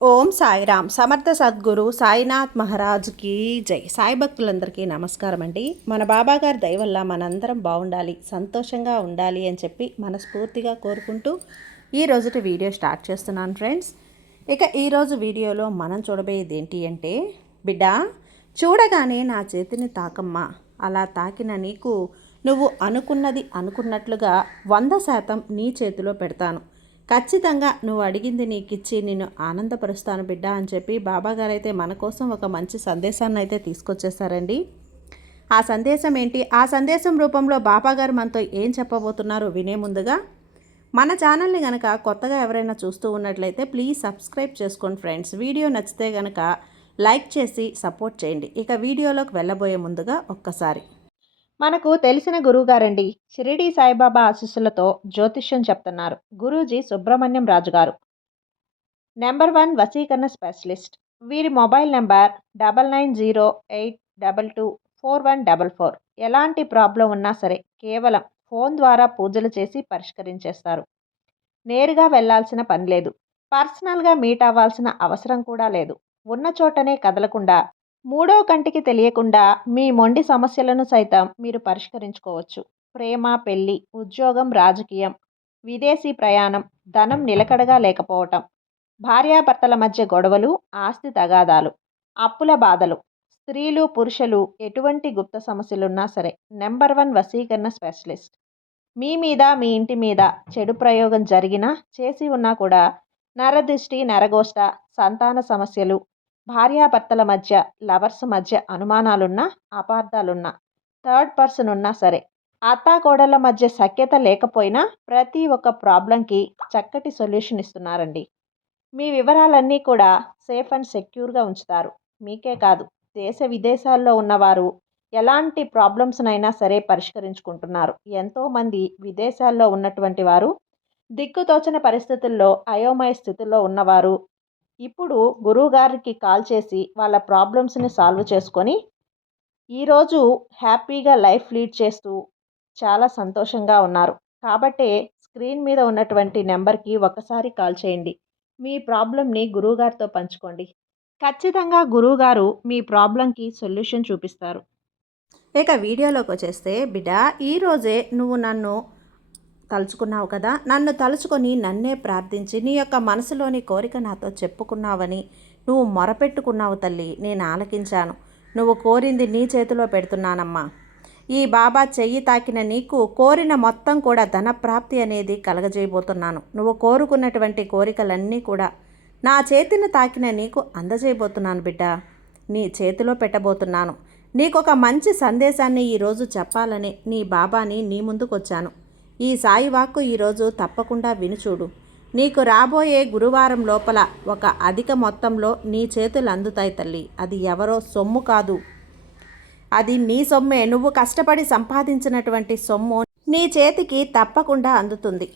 ఓం సాయిరామ్. సమర్థ సద్గురు సాయినాథ్ మహారాజ్కి జై. సాయి భక్తులందరికీ నమస్కారం అండి. మన బాబాగారి దయ వల్ల మనందరం బాగుండాలి, సంతోషంగా ఉండాలి అని చెప్పి మనస్ఫూర్తిగా కోరుకుంటూ ఈ రోజుటి వీడియో స్టార్ట్ చేస్తున్నాను ఫ్రెండ్స్. ఇక ఈరోజు వీడియోలో మనం చూడబోయేది ఏంటి అంటే, బిడ్డ చూడగానే నా చేతిని తాకమ్మా, అలా తాకిన నీకు నువ్వు అనుకున్నది అనుకున్నట్లుగా 100% నీ చేతిలో పెడతాను. ఖచ్చితంగా నువ్వు అడిగింది నీకు ఇచ్చి నిన్ను ఆనందపరుస్తాను బిడ్డ అని చెప్పి బాబాగారు అయితే మన కోసం ఒక మంచి సందేశాన్ని అయితే తీసుకొచ్చేసారండి. ఆ సందేశం ఏంటి, ఆ సందేశం రూపంలో బాబాగారు మనతో ఏం చెప్పబోతున్నారో వినే ముందుగా మన ఛానల్ని కనుక కొత్తగా ఎవరైనా చూస్తూ ఉన్నట్లయితే ప్లీజ్ సబ్స్క్రైబ్ చేసుకోండి ఫ్రెండ్స్. వీడియో నచ్చితే కనుక లైక్ చేసి సపోర్ట్ చేయండి. ఇక వీడియోలోకి వెళ్ళబోయే ముందుగా ఒక్కసారి మనకు తెలిసిన గురువుగారండి, షిరిడి సాయిబాబా ఆశీస్సులతో జ్యోతిష్యం చెప్తున్నారు గురూజీ సుబ్రహ్మణ్యం రాజు గారు. నెంబర్ 1 వశీకరణ స్పెషలిస్ట్. వీరి మొబైల్ నెంబర్ 9908224144. ఎలాంటి ప్రాబ్లం ఉన్నా సరే కేవలం ఫోన్ ద్వారా పూజలు చేసి పరిష్కరించేస్తారు. నేరుగా వెళ్లాల్సిన పని లేదు, పర్సనల్గా మీట్ అవ్వాల్సిన అవసరం కూడా లేదు. ఉన్న చోటనే కదలకుండా, మూడో కంటికి తెలియకుండా మీ మొండి సమస్యలను సైతం మీరు పరిష్కరించుకోవచ్చు. ప్రేమ, పెళ్లి, ఉద్యోగం, రాజకీయం, విదేశీ ప్రయాణం, ధనం నిలకడగా లేకపోవటం, భార్యాభర్తల మధ్య గొడవలు, ఆస్తి తగాదాలు, అప్పుల బాధలు, స్త్రీలు పురుషులు ఎటువంటి గుప్త సమస్యలున్నా సరే నెంబర్ 1 వశీకరణ స్పెషలిస్ట్. మీ మీద, మీ ఇంటి మీద చెడు ప్రయోగం జరిగినా, చేసి ఉన్నా కూడా నరదృష్టి, నరగోష్ట, సంతాన సమస్యలు, భార్యాభర్తల మధ్య, లవర్స్ మధ్య అనుమానాలున్నా, అపార్థాలున్నా, థర్డ్ పర్సన్ ఉన్నా సరే, అత్తాకోడళ్ళ మధ్య సఖ్యత లేకపోయినా ప్రతి ఒక్క ప్రాబ్లంకి చక్కటి సొల్యూషన్ ఇస్తున్నారండి. మీ వివరాలన్నీ కూడా సేఫ్ అండ్ సెక్యూర్గా ఉంచుతారు. మీకే కాదు, దేశ విదేశాల్లో ఉన్నవారు ఎలాంటి ప్రాబ్లమ్స్నైనా సరే పరిష్కరించుకుంటున్నారు. ఎంతోమంది విదేశాల్లో ఉన్నటువంటి వారు, దిక్కుతోచని పరిస్థితుల్లో అయోమయ స్థితిలో ఉన్నవారు ఇప్పుడు గురువుగారికి కాల్ చేసి వాళ్ళ ప్రాబ్లమ్స్ని సాల్వ్ చేసుకొని ఈరోజు హ్యాపీగా లైఫ్ లీడ్ చేస్తూ చాలా సంతోషంగా ఉన్నారు. కాబట్టే స్క్రీన్ మీద ఉన్నటువంటి నెంబర్కి ఒకసారి కాల్ చేయండి. మీ ప్రాబ్లంని గురువుగారితో పంచుకోండి. ఖచ్చితంగా గురువుగారు మీ ప్రాబ్లంకి సొల్యూషన్ చూపిస్తారు. ఇక వీడియోలోకి వచ్చేస్తే, బిడ్డ ఈరోజే నువ్వు నన్ను తలుచుకున్నావు కదా, నన్ను తలుచుకొని నన్నే ప్రార్థించి నీ యొక్క మనసులోని కోరిక నాతో చెప్పుకున్నావని నువ్వు మొరపెట్టుకున్నావు తల్లి. నేను ఆలకించాను. నువ్వు కోరింది నీ చేతిలో పెడుతున్నానమ్మా. ఈ బాబా చెయ్యి తాకిన నీకు కోరిన మొత్తం కూడా ధనప్రాప్తి అనేది కలగజేయబోతున్నాను. నువ్వు కోరుకున్నటువంటి కోరికలన్నీ కూడా నా చేతిని తాకిన నీకు అందజేయబోతున్నాను బిడ్డ. నీ చేతిలో పెట్టబోతున్నాను. నీకొక మంచి సందేశాన్ని ఈరోజు చెప్పాలని నీ బాబాని నీ ముందుకు వచ్చాను. ఈ సాయి వాక్కు ఈరోజు తప్పకుండా వినుచూడు. నీకు రాబోయే గురువారం లోపల ఒక అధిక మొత్తంలో నీ చేతులు అందుతాయి తల్లి. అది ఎవరో సొమ్ము కాదు, అది నీ సొమ్మే. నువ్వు కష్టపడి సంపాదించినటువంటి సొమ్ము నీ చేతికి తప్పకుండా అందుతుంది.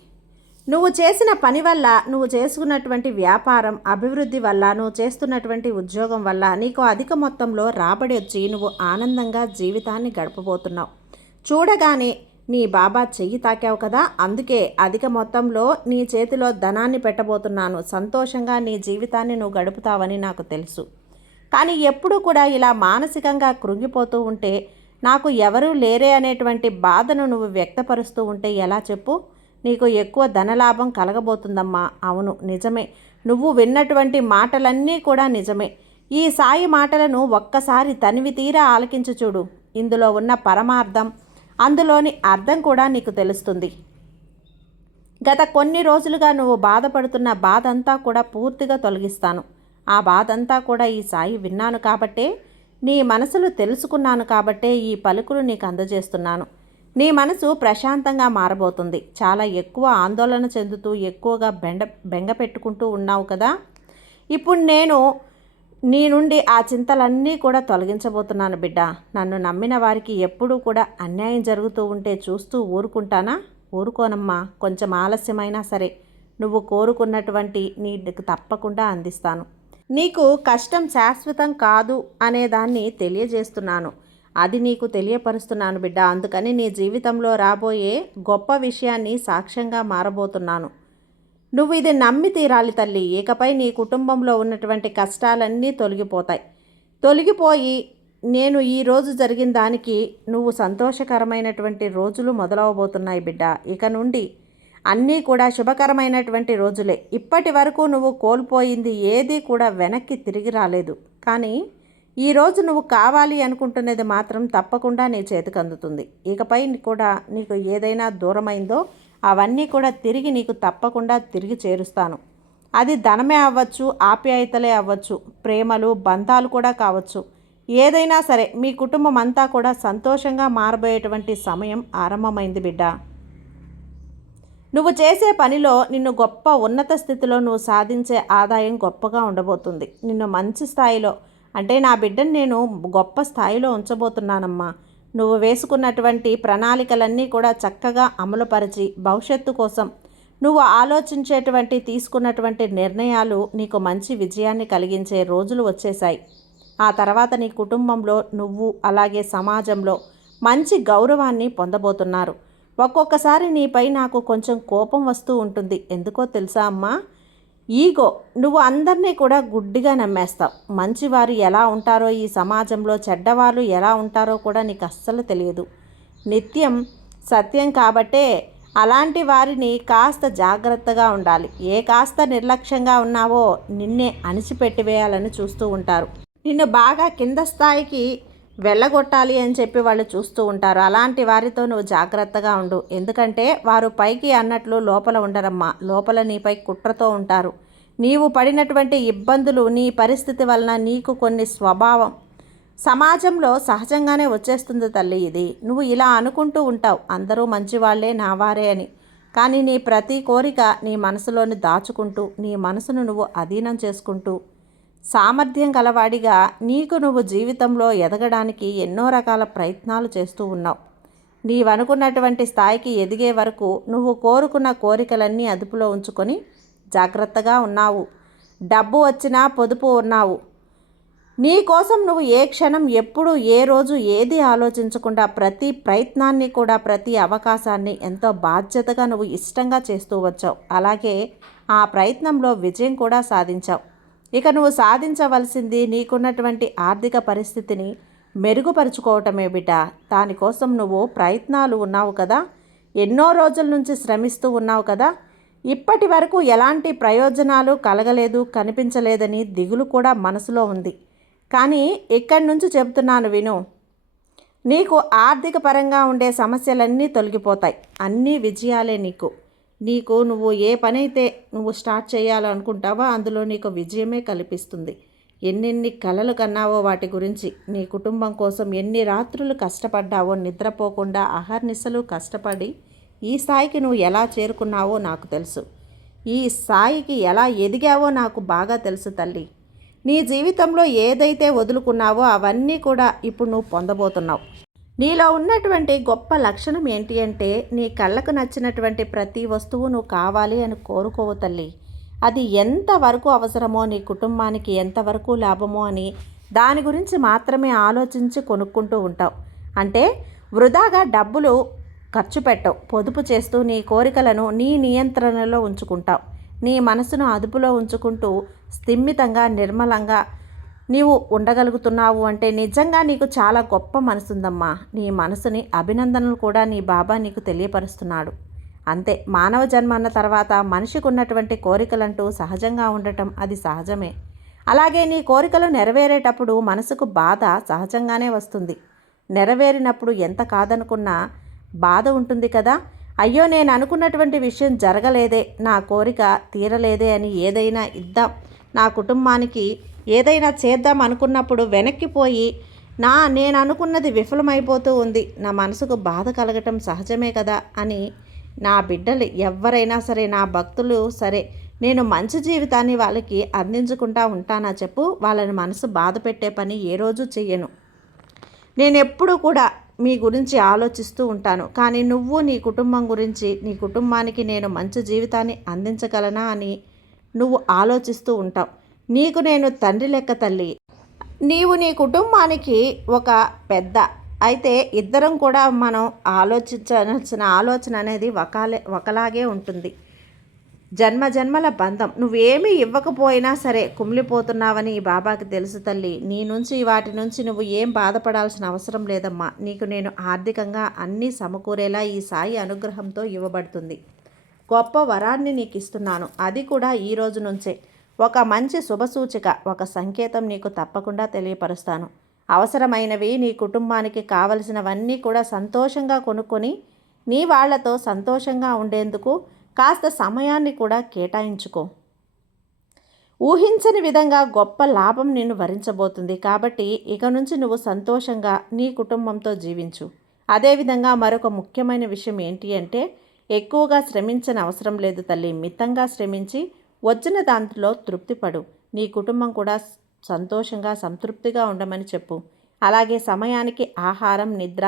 నువ్వు చేసిన పని వల్ల, నువ్వు చేసుకున్నటువంటి వ్యాపారం అభివృద్ధి వల్ల, నువ్వు చేస్తున్నటువంటి ఉద్యోగం వల్ల నీకు అధిక మొత్తంలో రాబడి వచ్చి నువ్వు ఆనందంగా జీవితాన్ని గడపబోతున్నావు. చూడగానే నీ బాబా చెయ్యి తాకావు కదా, అందుకే అధిక మొత్తంలో నీ చేతిలో ధనాన్ని పెట్టబోతున్నాను. సంతోషంగా నీ జీవితాన్ని నువ్వు గడుపుతావని నాకు తెలుసు. కానీ ఎప్పుడూ కూడా ఇలా మానసికంగా కృంగిపోతూ ఉంటే, నాకు ఎవరూ లేరే అనేటువంటి బాధను నువ్వు వ్యక్తపరుస్తూ ఉంటే ఎలా చెప్పు? నీకు ఎక్కువ ధనలాభం కలగబోతుందమ్మా. అవును, నిజమే. నువ్వు విన్నటువంటి మాటలన్నీ కూడా నిజమే. ఈ సాయి మాటలను ఒక్కసారి తనివి తీరా ఆలకించి చూడు. ఇందులో ఉన్న పరమార్థం, అందులోని అర్థం కూడా నీకు తెలుస్తుంది. గత కొన్ని రోజులుగా నువ్వు బాధపడుతున్న బాధ అంతా కూడా పూర్తిగా తొలగిస్తాను. ఆ బాధ అంతా కూడా ఈ సాయి విన్నాను కాబట్టే, నీ మనసులు తెలుసుకున్నాను కాబట్టే ఈ పలుకులు నీకు అందజేస్తున్నాను. నీ మనసు ప్రశాంతంగా మారబోతుంది. చాలా ఎక్కువ ఆందోళన చెందుతూ ఎక్కువగా బెంగ పెట్టుకుంటూ ఉన్నావు కదా, ఇప్పుడు నేను నీ నుండి ఆ చింతలన్నీ కూడా తొలగించబోతున్నాను బిడ్డ. నన్ను నమ్మిన వారికి ఎప్పుడూ కూడా అన్యాయం జరుగుతూ ఉంటే చూస్తూ ఊరుకుంటానా? ఊరుకోనమ్మా. కొంచెం ఆలస్యమైనా సరే నువ్వు కోరుకున్నటువంటి నీకు తప్పకుండా అందిస్తాను. నీకు కష్టం శాశ్వతం కాదు అనేదాన్ని తెలియజేస్తున్నాను. అది నీకు తెలియపరుస్తున్నాను బిడ్డ. అందుకని నీ జీవితంలో రాబోయే గొప్ప విషయాన్ని సాక్ష్యంగా మారబోతున్నాను. నువ్వు ఇది నమ్మి తీరాలి తల్లి. ఇకపై నీ కుటుంబంలో ఉన్నటువంటి కష్టాలన్నీ తొలగిపోయి నేను ఈరోజు జరిగిన దానికి నువ్వు సంతోషకరమైనటువంటి రోజులు మొదలవబోతున్నాయి బిడ్డ. ఇక నుండి అన్నీ కూడా శుభకరమైనటువంటి రోజులే. ఇప్పటి వరకు నువ్వు కోల్పోయింది ఏది కూడా వెనక్కి తిరిగి రాలేదు. కానీ ఈరోజు నువ్వు కావాలి అనుకుంటున్నది మాత్రం తప్పకుండా నీ చేతికి అందుతుంది. ఇకపై కూడా నీకు ఏదైనా దూరమైందో అవన్నీ కూడా తిరిగి నీకు తప్పకుండా తిరిగి చేరుస్తాను. అది ధనమే అవ్వచ్చు, ఆప్యాయతలే అవ్వచ్చు, ప్రేమలు బంధాలు కూడా కావచ్చు. ఏదైనా సరే మీ కుటుంబం అంతా కూడా సంతోషంగా మారబోయేటువంటి సమయం ఆరంభమైంది బిడ్డ. నువ్వు చేసే పనిలో నిన్ను గొప్ప ఉన్నత స్థితిలో నువ్వు సాధించే ఆదాయం గొప్పగా ఉండబోతుంది. నిన్ను మంచి స్థాయిలో, అంటే నా బిడ్డను నేను గొప్ప స్థాయిలో ఉంచబోతున్నానమ్మా. నువ్వు వేసుకున్నటువంటి ప్రణాళికలన్నీ కూడా చక్కగా అమలుపరిచి భవిష్యత్తు కోసం నువ్వు ఆలోచించేటువంటి తీసుకున్నటువంటి నిర్ణయాలు నీకు మంచి విజయాన్ని కలిగించే రోజులు వచ్చేసాయి. ఆ తర్వాత నీ కుటుంబంలో నువ్వు అలాగే సమాజంలో మంచి గౌరవాన్ని పొందబోతున్నారు. ఒక్కొక్కసారి నీపై నాకు కొంచెం కోపం వస్తూ ఉంటుంది. ఎందుకో తెలుసా అమ్మా? ఈగో. నువ్వు అందరినీ కూడా గుడ్డిగా నమ్మేస్తావు. మంచివారు ఎలా ఉంటారో ఈ సమాజంలో చెడ్డవాళ్ళు ఎలా ఉంటారో కూడా నీకు అస్సలు తెలియదు. నిత్యం సత్యం కాబట్టే అలాంటి వారిని కాస్త జాగ్రత్తగా ఉండాలి. ఏ కాస్త నిర్లక్ష్యంగా ఉన్నావో నిన్నే అణిచిపెట్టివేయాలని చూస్తూ ఉంటారు. నిన్ను బాగా కింద స్థాయికి వెళ్ళగొట్టాలి అని చెప్పి వాళ్ళు చూస్తూ ఉంటారు. అలాంటి వారితో నువ్వు జాగ్రత్తగా ఉండు. ఎందుకంటే వారు పైకి అన్నట్లు లోపల ఉండరమ్మా. లోపల నీపై కుట్రతో ఉంటారు. నీవు పడినటువంటి ఇబ్బందులు, నీ పరిస్థితి వలన నీకు కొన్ని స్వభావం సమాజంలో సహజంగానే వచ్చేస్తుంది తల్లి. ఇది నువ్వు ఇలా అనుకుంటూ ఉంటావు, అందరూ మంచివాళ్లే, నావారే అని. కానీ నీ ప్రతి కోరిక నీ మనసులోని దాచుకుంటూ నీ మనసును నువ్వు అధీనం చేసుకుంటూ సామర్థ్యం గలవాడిగా నీకు నువ్వు జీవితంలో ఎదగడానికి ఎన్నో రకాల ప్రయత్నాలు చేస్తూ ఉన్నావు. నీవనుకున్నటువంటి స్థాయికి ఎదిగే వరకు నువ్వు కోరుకున్న కోరికలన్నీ అదుపులో ఉంచుకొని జాగ్రత్తగా ఉన్నావు. డబ్బు వచ్చినా పొదుపు ఉన్నావు. నీ కోసం నువ్వు ఏ క్షణం ఎప్పుడు ఏ రోజు ఏది ఆలోచించకుండా ప్రతి ప్రయత్నాన్ని కూడా ప్రతి అవకాశాన్ని ఎంతో బాధ్యతగా నువ్వు ఇష్టంగా చేస్తూ వచ్చావు. అలాగే ఆ ప్రయత్నంలో విజయం కూడా సాధించావు. ఇక నువ్వు సాధించవలసింది నీకున్నటువంటి ఆర్థిక పరిస్థితిని మెరుగుపరుచుకోవటమే బిడ్డ. దానికోసం నువ్వు ప్రయత్నాలు ఉన్నావు కదా, ఎన్నో రోజుల నుంచి శ్రమిస్తూ ఉన్నావు కదా. ఇప్పటి వరకు ఎలాంటి ప్రయోజనాలు కలగలేదు, కనిపించలేదని దిగులు కూడా మనసులో ఉంది. కానీ ఇక్కడి నుంచి చెబుతున్నాను విను. నీకు ఆర్థిక పరంగా ఉండే సమస్యలన్నీ తొలగిపోతాయి. అన్నీ విజయాలే. నువ్వు ఏ పనైతే నువ్వు స్టార్ట్ చేయాలనుకుంటావో అందులో నీకు విజయమే కల్పిస్తుంది. ఎన్నెన్ని కలలు కన్నావో వాటి గురించి, నీ కుటుంబం కోసం ఎన్ని రాత్రులు కష్టపడ్డావో, నిద్రపోకుండా అహర్నిశలు కష్టపడి ఈ స్థాయికి నువ్వు ఎలా చేరుకున్నావో నాకు తెలుసు. ఈ స్థాయికి ఎలా ఎదిగావో నాకు బాగా తెలుసు తల్లి. నీ జీవితంలో ఏదైతే వదులుకున్నావో అవన్నీ కూడా ఇప్పుడు నువ్వు పొందబోతున్నావు. నీలో ఉన్నటువంటి గొప్ప లక్షణం ఏంటి అంటే, నీ కళ్ళకు నచ్చినటువంటి ప్రతి వస్తువు నువ్వు కావాలి అని కోరుకోవు తల్లి. అది ఎంతవరకు అవసరమో, నీ కుటుంబానికి ఎంతవరకు లాభమో అని దాని గురించి మాత్రమే ఆలోచించి కొనుక్కుంటూ ఉంటావు. అంటే వృధాగా డబ్బులు ఖర్చు పెట్టవు. పొదుపు చేస్తూ నీ కోరికలను నీ నియంత్రణలో ఉంచుకుంటావు. నీ మనసును అదుపులో ఉంచుకుంటూ స్థిమితంగా, నిర్మలంగా నీవు ఉండగలుగుతున్నావు అంటే నిజంగా నీకు చాలా గొప్ప మనసుందమ్మా. నీ మనసుని అభినందనలు కూడా నీ బాబా నీకు తెలియపరుస్తున్నాడు. అంతే, మానవ జన్మ అన్న తర్వాత మనిషికి ఉన్నటువంటి కోరికలంటూ సహజంగా ఉండటం అది సహజమే. అలాగే నీ కోరికలు నెరవేరేటప్పుడు మనసుకు బాధ సహజంగానే వస్తుంది. నెరవేరినప్పుడు ఎంత కాదనుకున్నా బాధ ఉంటుంది కదా. అయ్యో, నేను అనుకున్నటువంటి విషయం జరగలేదే, నా కోరిక తీరలేదే అని ఏదైనా ఇద్దాం, నా కుటుంబానికి ఏదైనా చేద్దాం అనుకున్నప్పుడు వెనక్కిపోయి నేను అనుకున్నది విఫలమైపోతూ ఉంది, నా మనసుకు బాధ కలగటం సహజమే కదా అని నా బిడ్డలు ఎవరైనా సరే, నా భక్తులు సరే, నేను మంచి జీవితాన్ని వాళ్ళకి అందించుకుంటా ఉంటానా చెప్పు? వాళ్ళని మనసు బాధ పెట్టే పని ఏ రోజు చెయ్యను. నేను ఎప్పుడూ కూడా మీ గురించి ఆలోచిస్తూ ఉంటాను. కానీ నువ్వు నీ కుటుంబం గురించి, నీ కుటుంబానికి నేను మంచి జీవితాన్ని అందించగలనా అని నువ్వు ఆలోచిస్తూ ఉంటావు. నీకు నేను తండ్రి లెక్క తల్లి. నీవు నీ కుటుంబానికి ఒక పెద్ద. అయితే ఇద్దరం కూడా మనం ఆలోచించాల్సిన ఆలోచన అనేది ఒకలాగే ఉంటుంది. జన్మజన్మల బంధం. నువ్వేమీ ఇవ్వకపోయినా సరే కుమిలిపోతున్నావని ఈ బాబాకి తెలుసు తల్లి. నీ నుంచి వాటి నుంచి నువ్వు ఏం బాధపడాల్సిన అవసరం లేదమ్మా. నీకు నేను ఆర్థికంగా అన్నీ సమకూరేలా ఈ సాయి అనుగ్రహంతో ఇవ్వబడుతుంది. గొప్ప వరాన్ని నీకు ఇస్తున్నాను, అది కూడా ఈ రోజు నుంచే. ఒక మంచి శుభసూచిక, ఒక సంకేతం నీకు తప్పకుండా తెలియపరుస్తాను. అవసరమైనవి, నీ కుటుంబానికి కావలసినవన్నీ కూడా సంతోషంగా కొనుక్కొని నీ వాళ్లతో సంతోషంగా ఉండేందుకు కాస్త సమయాన్ని కూడా కేటాయించుకో. ఊహించని విధంగా గొప్ప లాభం నిన్ను వరించబోతుంది. కాబట్టి ఇక నుంచి నువ్వు సంతోషంగా నీ కుటుంబంతో జీవించు. అదేవిధంగా మరొక ముఖ్యమైన విషయం ఏంటి అంటే, ఎక్కువగా శ్రమించని అవసరం లేదు తల్లి. మితంగా శ్రమించి వచ్చిన దాంట్లో తృప్తిపడు. నీ కుటుంబం కూడా సంతోషంగా సంతృప్తిగా ఉండమని చెప్పు. అలాగే సమయానికి ఆహారం, నిద్ర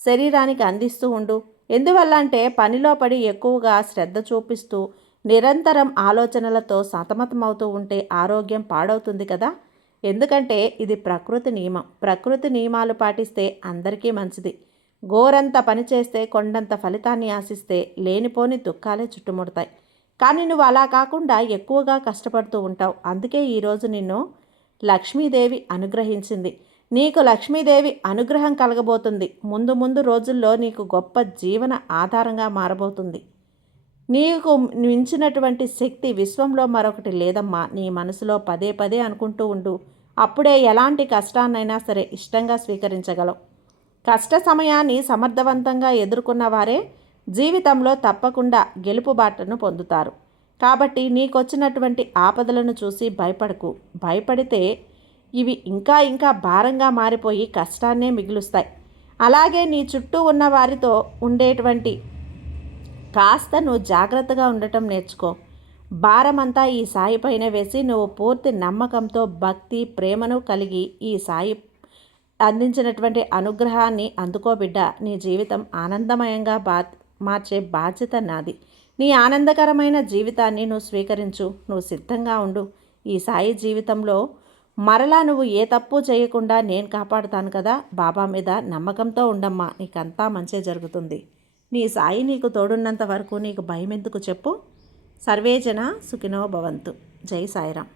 శరీరానికి అందిస్తూ ఉండు. ఎందువల్ల అంటే పనిలో పడి ఎక్కువగా శ్రద్ధ చూపిస్తూ నిరంతరం ఆలోచనలతో సతమతమవుతూ ఉంటే ఆరోగ్యం పాడవుతుంది కదా. ఎందుకంటే ఇది ప్రకృతి నియమం. ప్రకృతి నియమాలు పాటిస్తే అందరికీ మంచిది. గోరంత పని చేస్తే కొండంత ఫలితాన్ని ఆశిస్తే లేనిపోని దుఃఖాలే చుట్టుముడతాయి. కానీ నువ్వు అలా కాకుండా ఎక్కువగా కష్టపడుతూ ఉంటావు. అందుకే ఈరోజు నిన్ను లక్ష్మీదేవి అనుగ్రహించింది. నీకు లక్ష్మీదేవి అనుగ్రహం కలగబోతుంది. ముందు ముందు రోజుల్లో నీకు గొప్ప జీవన ఆధారంగా మారబోతుంది. నీకు మించినటువంటి శక్తి విశ్వంలో మరొకటి లేదమ్మా. నీ మనసులో పదే పదే అనుకుంటూ ఉండు. అప్పుడే ఎలాంటి కష్టాన్నైనా సరే ఇష్టంగా స్వీకరించగలవు. కష్ట సమయాన్ని సమర్థవంతంగా ఎదుర్కొన్న వారే జీవితంలో తప్పకుండా గెలుపు బాటను పొందుతారు. కాబట్టి నీకొచ్చినటువంటి ఆపదలను చూసి భయపడకు. భయపడితే ఇవి ఇంకా ఇంకా భారంగా మారిపోయి కష్టాన్నే మిగులుస్తాయి. అలాగే నీ చుట్టూ ఉన్న వారితో ఉండేటువంటి కాస్త నువ్వు జాగ్రత్తగా ఉండటం నేర్చుకో. భారమంతా ఈ సాయి పైన వేసి నువ్వు పూర్తి నమ్మకంతో భక్తి ప్రేమను కలిగి ఈ సాయి అందించినటువంటి అనుగ్రహాన్ని అందుకో బిడ్డ. నీ జీవితం ఆనందమయంగా మార్చే బాధ్యత నాది. నీ ఆనందకరమైన జీవితాన్ని నువ్వు స్వీకరించు. నువ్వు సిద్ధంగా ఉండు. ఈ సాయి జీవితంలో మరలా నువ్వు ఏ తప్పు చేయకుండా నేను కాపాడుతాను కదా. బాబా మీద నమ్మకంతో ఉండమ్మా. నీకంతా మంచే జరుగుతుంది. నీ సాయి నీకు తోడున్నంత వరకు నీకు భయం ఎందుకు చెప్పు. సర్వేజన సుఖినో భవంతు. జై సాయిరాం.